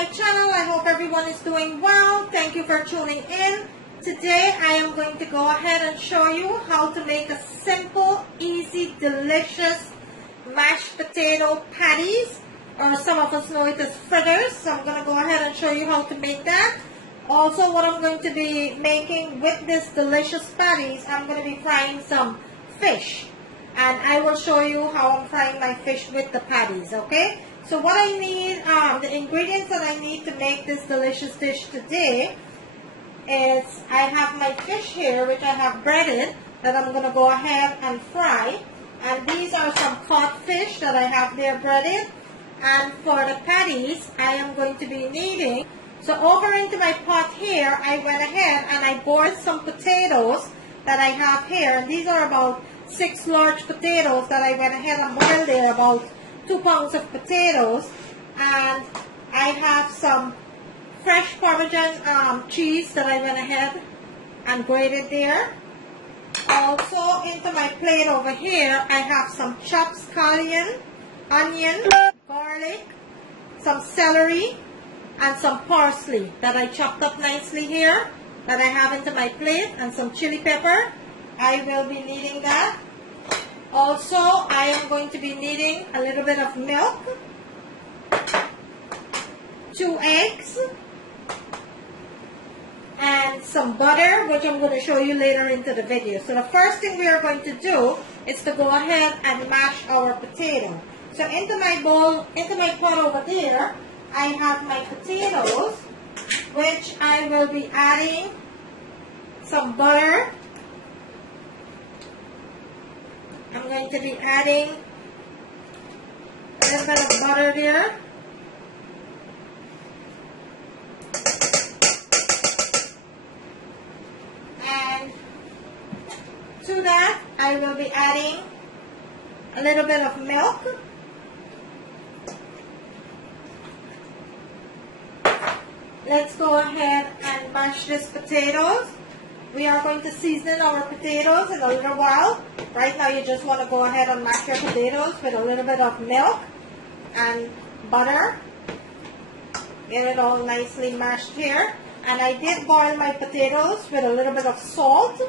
my channel. I hope everyone is doing well. Thank you for tuning in. Today I am going to go ahead and show you how to make a simple, easy, delicious mashed potato patties, or some of us know it as fritters. So I'm going to go ahead and show you how to make that. Also, what I'm going to be making with this delicious patties, I'm going to be frying some fish. And I will show you how I'm frying my fish with the patties, okay? So what I need, the ingredients that I need to make this delicious dish today is I have my fish here, which I have breaded, that I'm going to go ahead and fry. And these are some cod fish that I have there breaded. And for the patties, I am going to be needing, so over into my pot here, I went ahead and I boiled some potatoes that I have here. And these are about 6 large potatoes that I went ahead and boiled there, about 2 pounds of potatoes. And I have some fresh Parmesan cheese that I went ahead and grated there. Also, into my plate over here, I have some chopped scallion, onion, garlic, some celery, and some parsley that I chopped up nicely here that I have into my plate, and some chili pepper. I will be needing that. Also, I am going to be needing a little bit of milk, 2 eggs, and some butter, which I'm going to show you later into the video. So the first thing we are going to do is to go ahead and mash our potato. So into my bowl, into my pot over there, I have my potatoes, which I will be adding some butter. I'm going to be adding a little bit of butter there. And to that, I will be adding a little bit of milk. Let's go ahead and mash these potatoes. We are going to season our potatoes in a little while. Right now you just want to go ahead and mash your potatoes with a little bit of milk and butter. Get it all nicely mashed here. And I did boil my potatoes with a little bit of salt.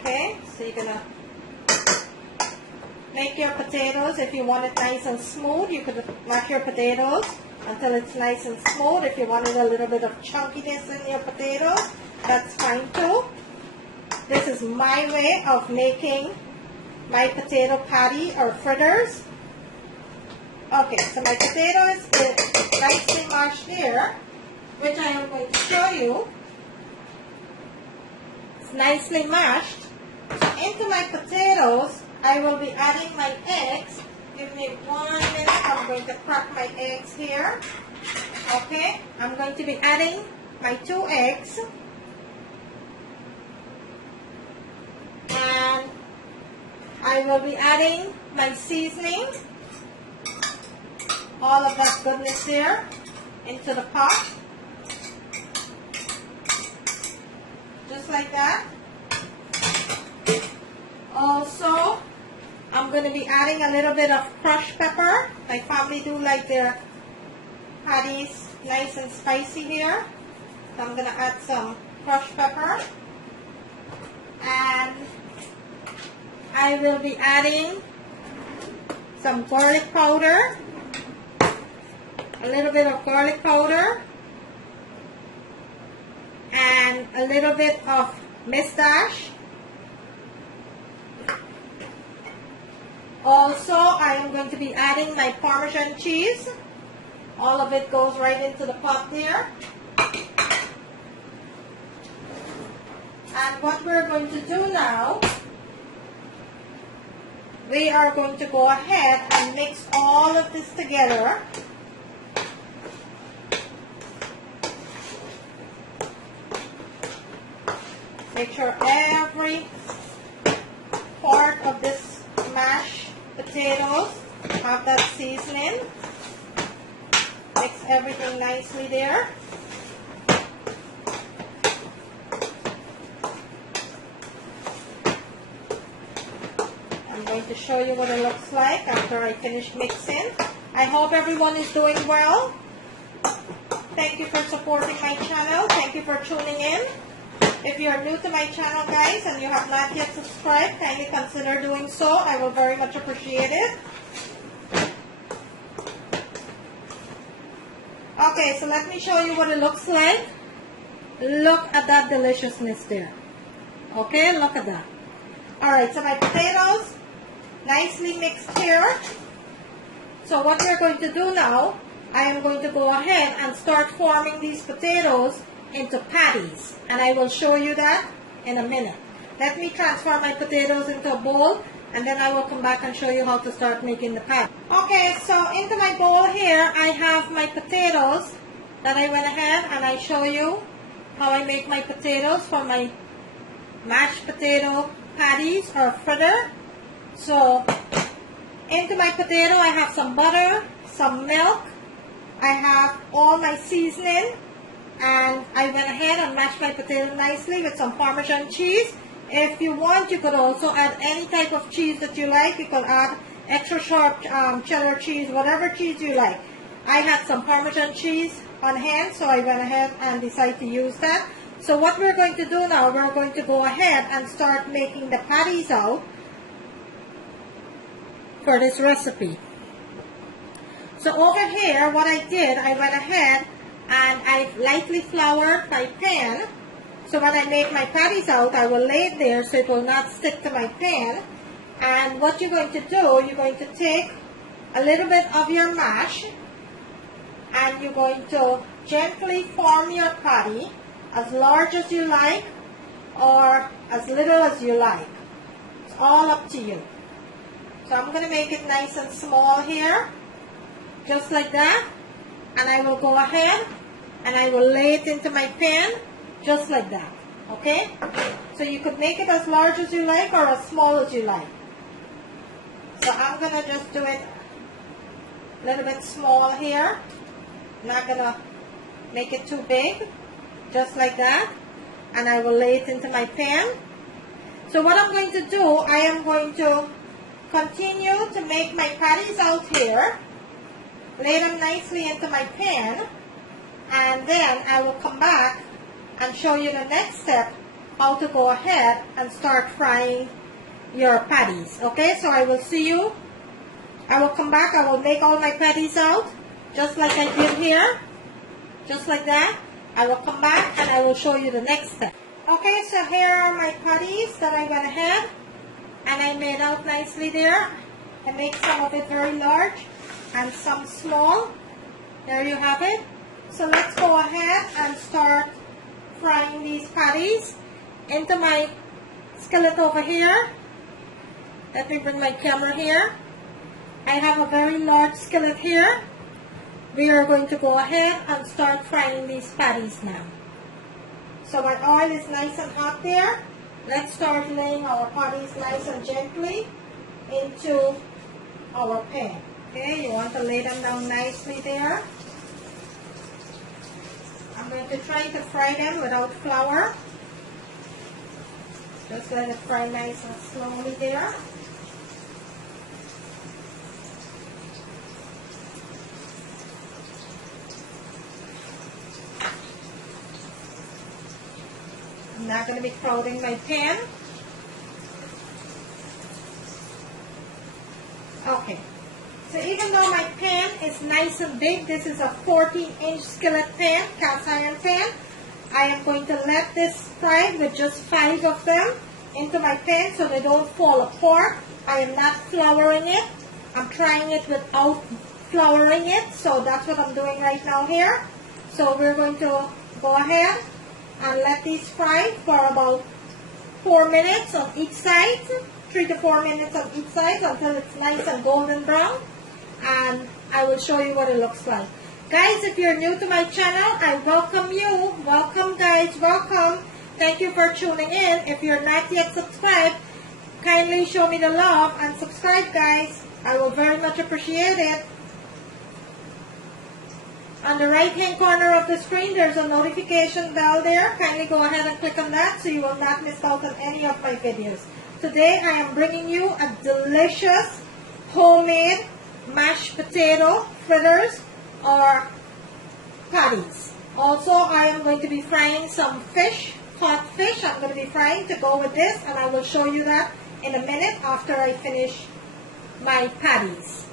Okay, so you're going to make your potatoes. If you want it nice and smooth, you could mash your potatoes until it's nice and smooth. If you wanted a little bit of chunkiness in your potatoes, that's fine too. This is my way of making my potato patty or fritters. Okay, so my potato is nicely mashed here, which I am going to show you. It's nicely mashed. So into my potatoes, I will be adding my eggs. Give me 1 minute. I'm going to crack my eggs here. Okay, I'm going to be adding my 2 eggs. And I will be adding my seasoning, all of that goodness there, into the pot. Just like that. Also, I'm going to be adding a little bit of crushed pepper. My family do like their patties nice and spicy here. So I'm going to add some crushed pepper. And I will be adding some garlic powder. A little bit of garlic powder. And a little bit of mustache. Also, I am going to be adding my Parmesan cheese. All of it goes right into the pot there. And what we're going to do now, we are going to go ahead and mix all of this together. Make sure every part of this mashed potatoes have that seasoning. Mix everything nicely there. I'm going to show you what it looks like after I finish mixing. I hope everyone is doing well. Thank you for supporting my channel. Thank you for tuning in. If you are new to my channel, guys, and you have not yet subscribed, kindly consider doing so. I will very much appreciate it. Okay, so let me show you what it looks like. Look at that deliciousness there. Okay, look at that. Alright, so my potatoes, nicely mixed here. So what we're going to do now, I am going to go ahead and start forming these potatoes into patties. And I will show you that in a minute. Let me transfer my potatoes into a bowl, and then I will come back and show you how to start making the patty. Okay, so into my bowl here, I have my potatoes that I went ahead and I show you how I make my potatoes for my mashed potato patties or fritter. So into my potato, I have some butter, some milk, I have all my seasoning, and I went ahead and mashed my potato nicely with some Parmesan cheese. If you want, you could also add any type of cheese that you like. You could add extra sharp cheddar cheese, whatever cheese you like. I had some Parmesan cheese on hand, so I went ahead and decided to use that. So what we're going to do now, we're going to go ahead and start making the patties out for this recipe. So over here, what I did, I went ahead and I lightly floured my pan. So when I make my patties out, I will lay it there so it will not stick to my pan. And what you're going to do, you're going to take a little bit of your mash and you're going to gently form your patty as large as you like or as little as you like. It's all up to you. So I'm going to make it nice and small here, just like that. And I will go ahead and I will lay it into my pan, just like that. Okay? So you could make it as large as you like or as small as you like. So I'm going to just do it a little bit small here. I'm not going to make it too big. Just like that. And I will lay it into my pan. So what I'm going to do, I am going to continue to make my patties out here. Lay them nicely into my pan. And then I will come back and show you the next step, how to go ahead and start frying your patties. Okay, so I will see you. I will come back, I will make all my patties out, just like I did here. Just like that. I will come back and I will show you the next step. Okay, so here are my patties that I went ahead and I made out nicely there. I made some of it very large and some small. There you have it. So let's go ahead and start frying these patties into my skillet over here. Let me bring my camera here. I have a very large skillet here. We are going to go ahead and start frying these patties now. So my oil is nice and hot there. Let's start laying our patties nice and gently into our pan. Okay, you want to lay them down nicely there. I'm going to try to fry them without flour. Just let it fry nice and slowly there. I'm not going to be crowding my pan. Okay. So even though my pan is nice and big, this is a 14-inch skillet pan, cast iron pan, I am going to let this fry with just 5 of them into my pan so they don't fall apart. I am not flouring it. I'm trying it without flouring it. So that's what I'm doing right now here. So we're going to go ahead and let these fry for about 4 minutes on each side. 3 to 4 minutes on each side until it's nice and golden brown. And I will show you what it looks like. Guys, if you're new to my channel, I welcome you. Welcome, guys. Welcome. Thank you for tuning in. If you're not yet subscribed, kindly show me the love and subscribe, guys. I will very much appreciate it. On the right hand corner of the screen, there's a notification bell there. Kindly go ahead and click on that so you will not miss out on any of my videos. Today, I am bringing you a delicious homemade mashed potato fritters or patties. Also, I am going to be frying some fish, caught fish. I'm going to be frying to go with this, and I will show you that in a minute after I finish my patties.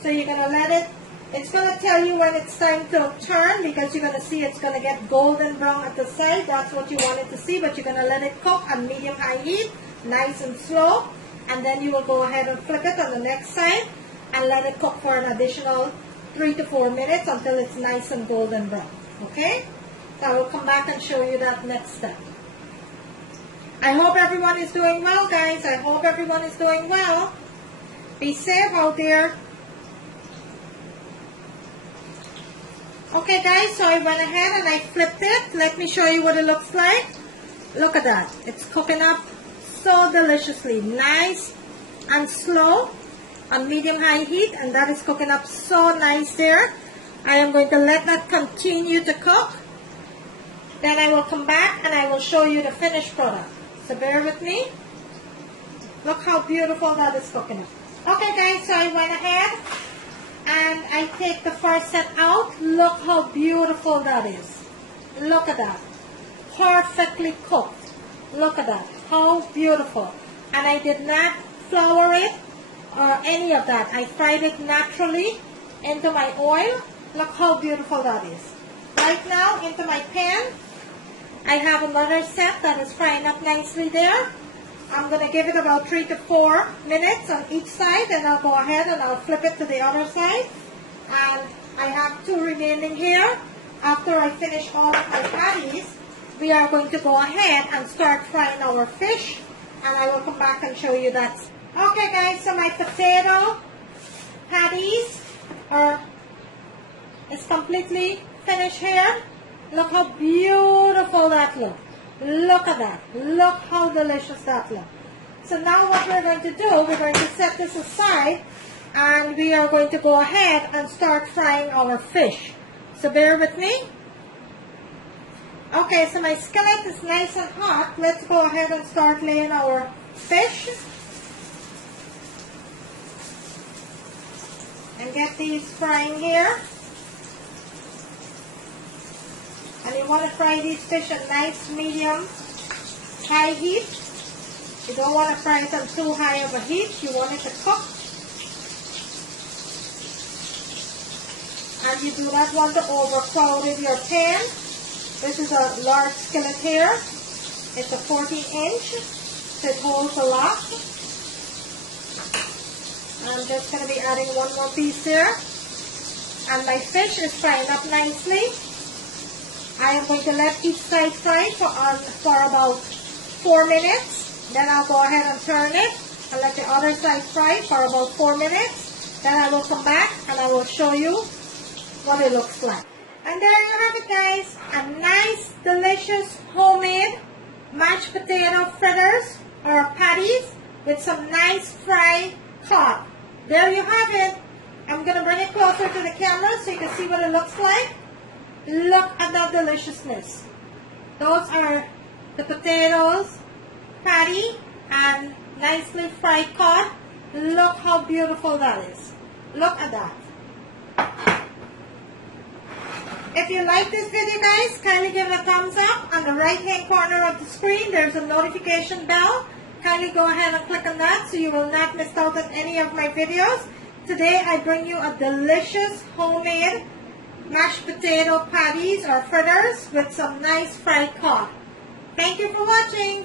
So you're going to let it, it's going to tell you when it's time to turn, because you're going to see it's going to get golden brown at the side. That's what you want it to see, but you're going to let it cook on medium-high heat, nice and slow, and then you will go ahead and flip it on the next side and let it cook for an additional 3 to 4 minutes until it's nice and golden brown. Okay? So I will come back and show you that next step. I hope everyone is doing well, guys. I hope everyone is doing well. Be safe out there. Okay, guys, so I went ahead and I flipped it. Let me show you what it looks like. Look at that. It's cooking up so deliciously. Nice and slow on medium-high heat, and that is cooking up so nice there. I am going to let that continue to cook. Then I will come back and I will show you the finished product. So bear with me. Look how beautiful that is cooking up. Okay, guys, so I went ahead and I take the first set out. Look how beautiful that is. Look at that. Perfectly cooked. Look at that. How beautiful. And I did not flour it or any of that. I fried it naturally into my oil. Look how beautiful that is. Right now, into my pan, I have another set that is frying up nicely there. I'm going to give it about 3 to 4 minutes on each side, and I'll go ahead and I'll flip it to the other side. And I have 2 remaining here. After I finish all of my patties, we are going to go ahead and start frying our fish, and I will come back and show you that. Okay, guys, so my potato patties is completely finished here. Look how beautiful that looks. Look at that. Look how delicious that looks. So now what we're going to do, we're going to set this aside, and we are going to go ahead and start frying our fish. So bear with me. Okay, so my skillet is nice and hot. Let's go ahead and start laying our fish. And get these frying here. And you want to fry these fish at nice medium high heat. You don't want to fry it on too high of a heat. You want it to cook. And you do not want to overcrowd your pan. This is a large skillet here. It's a 14-inch, so it holds a lot. I'm just going to be adding one more piece here. And my fish is frying up nicely. I am going to let each side fry for about 4 minutes. Then I'll go ahead and turn it and let the other side fry for about 4 minutes. Then I will come back and I will show you what it looks like. And there you have it, guys. A nice, delicious, homemade mashed potato fritters or patties with some nice fried cod. There you have it. I'm going to bring it closer to the camera so you can see what it looks like. Look at that deliciousness. Those are the potatoes, patty, and nicely fried cod. Look how beautiful that is. Look at that. If you like this video, guys, kindly give it a thumbs up. On the right hand corner of the screen, there's a notification bell. Kindly go ahead and click on that so you will not miss out on any of my videos. Today I bring you a delicious homemade mashed potato patties or fritters with some nice fried cod. Thank you for watching.